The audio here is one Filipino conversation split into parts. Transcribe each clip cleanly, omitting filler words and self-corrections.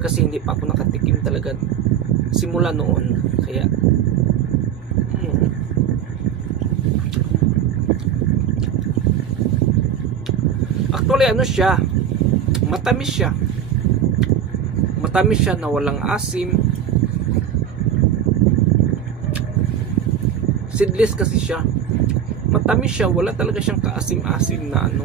Kasi hindi pa ako nakatikim talaga simula noon. Kaya actually ano siya, matamis siya. Matamis siya na walang asim. Seedless kasi siya. Matamis siya, wala talaga siyang kaasim-asim na ano.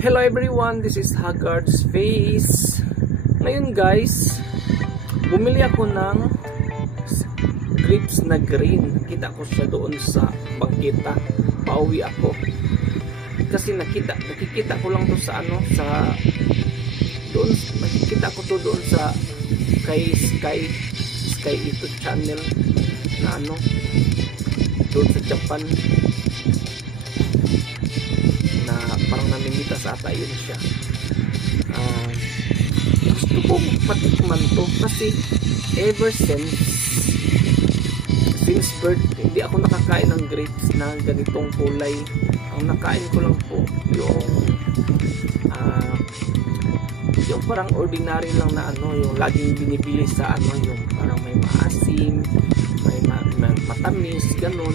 Hello everyone, this is Haggard's Face. Ngayon guys, bumili ako ng grapes na green. Kita ko siya doon sa bangketa. Pauwi ako. Kasi nakikita ko lang to sa ano, sa doon, nakikita ko to doon sa kay Sky ito channel na ano, doon sa Japan, na parang namimita sa ata yun siya. Gusto kong matikman to kasi ever since birth, hindi ako nakakain ng grapes na ganitong kulay. Ang nakain ko lang po yung parang ordinary lang na ano, yung laging binibili sa ano, yung parang may maasim, may matamis, ganun.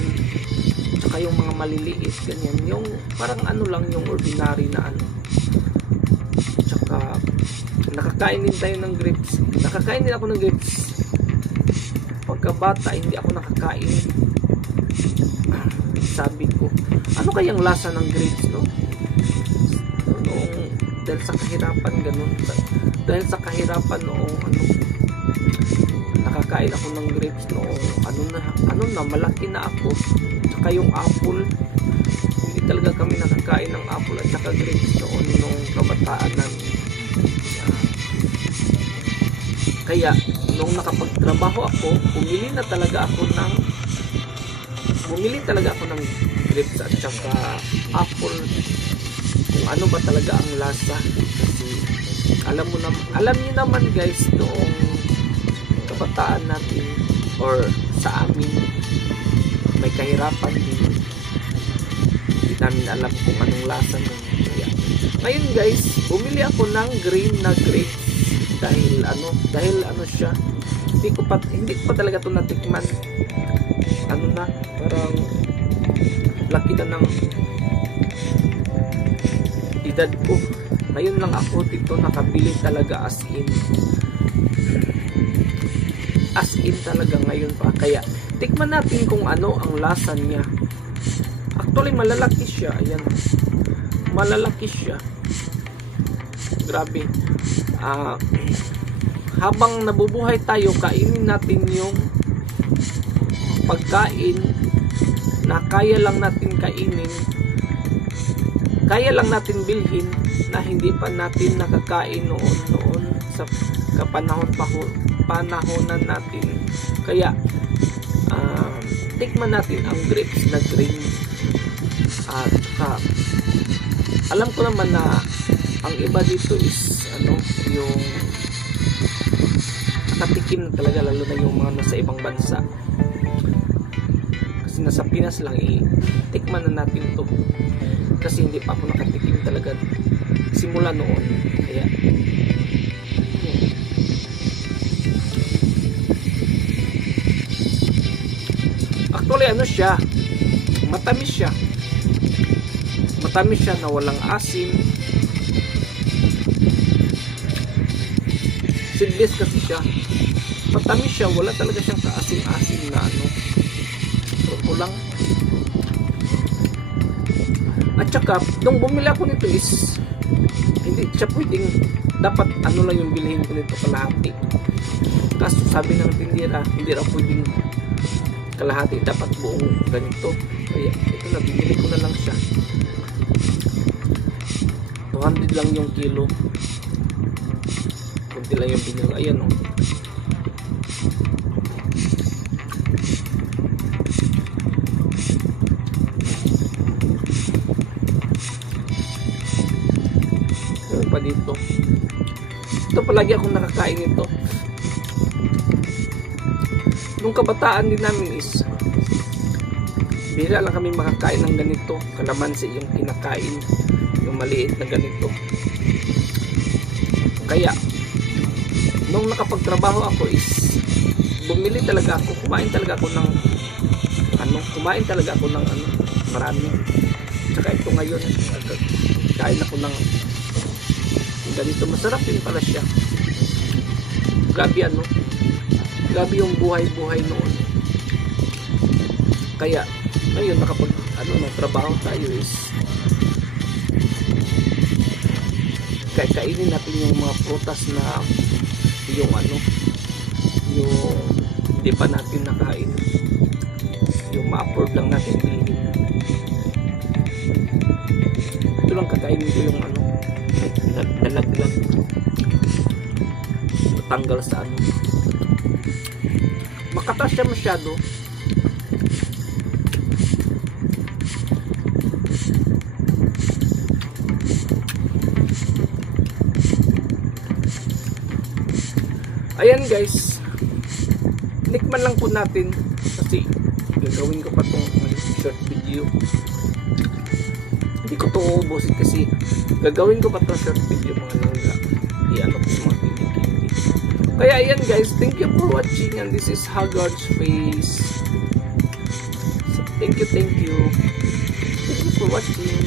Tsaka yung mga maliliit, ganyan. Yung parang ano lang, yung ordinary na ano. Tsaka nakakain din tayo ng grapes. Nakakain din ako ng grapes. Pagkabata, hindi ako nakakain. Sabi ko, ano kayang lasa ng grapes, no? Dahil sa kahirapan, ganun. Dahil sa kahirapan noong ano, nakakain ako ng grapes noong ano na, malaki na ako. Tsaka yung apple, hindi talaga kami nakakain ng apple at saka grapes noon nung kabataan namin. Kaya nung nakapagtrabaho ako, bumili talaga ako ng grapes at saka apple, kung ano ba talaga ang lasa. Kasi alam niyo naman guys, noong kabataan natin or sa amin, may kahirapan din. Hindi namin alam kung anong lasa nun. Ngayon guys, bumili ako ng green na grapes dahil ano siya, hindi ko pa talaga ito natikman. Ano na, parang laki na ng edad ko. Ngayon lang ako dito nakabili talaga, as in talaga ngayon pa. Kaya tikman natin kung ano ang lasa niya. Actually malalaki siya, ayan, malalaki siya, grabe. Habang nabubuhay tayo, kainin natin yung pagkain na kaya lang natin kainin, kaya lang natin bilhin, na hindi pa natin nakakain noon sa panahonan natin. Kaya tikman natin ang grapes na green. At alam ko naman na ang iba dito is ano, yung nakatikim na talaga, lalo na yung mga nasa ibang bansa. Kasi nasa Pinas lang, tikman na natin to. Kasi hindi pa ako nakatikim talaga simula noon. Kaya actually ano siya, matamis siya. Matamis siya na walang asim. Seedless kasi siya. Matamis siya, wala talaga siyang kaasim-asim na ano. Kulang. At saka, nung bumili ako nito is, hindi siya pwedeng, dapat ano lang yung bilhin ko nito, kalahati. Kaso sabi ng tindera, hindi raw pwedeng kalahati, dapat buong ganito. Kaya ito na, binili ko na lang siya. 200 lang yung kilo. Kunti lang yung binili. Ayan o. ganito. Ito palagi akong nakakain ito. Nung kabataan din namin is bira lang kami makakain ng ganito. Kalamansi yung kinakain, yung maliit na ganito. Kaya nung nakapagtrabaho ako is bumili talaga ako, kumain talaga ako ng marami. Tsaka ito ngayon, kain ako ng ganito. Masarap din pala siya. Grabe grabe yung buhay-buhay noon. Kaya ngayon nakapag trabaho tayo is kainin natin yung mga prutas na yung hindi pa natin nakain, yung ma-afford lang natin bilhin. Ito lang kakainin ko yung nalaglag, matanggal sa makatas siya masyado. Ayan guys, tikman lang po natin kasi gagawin ko pa itong short video. Hindi ko ito uubusin kasi gagawin ko pa itong short video mga langga. I-ano ko sa mga kinikindi. Kaya ayan guys, thank you for watching and this is Haggard's Face. So, thank you for watching.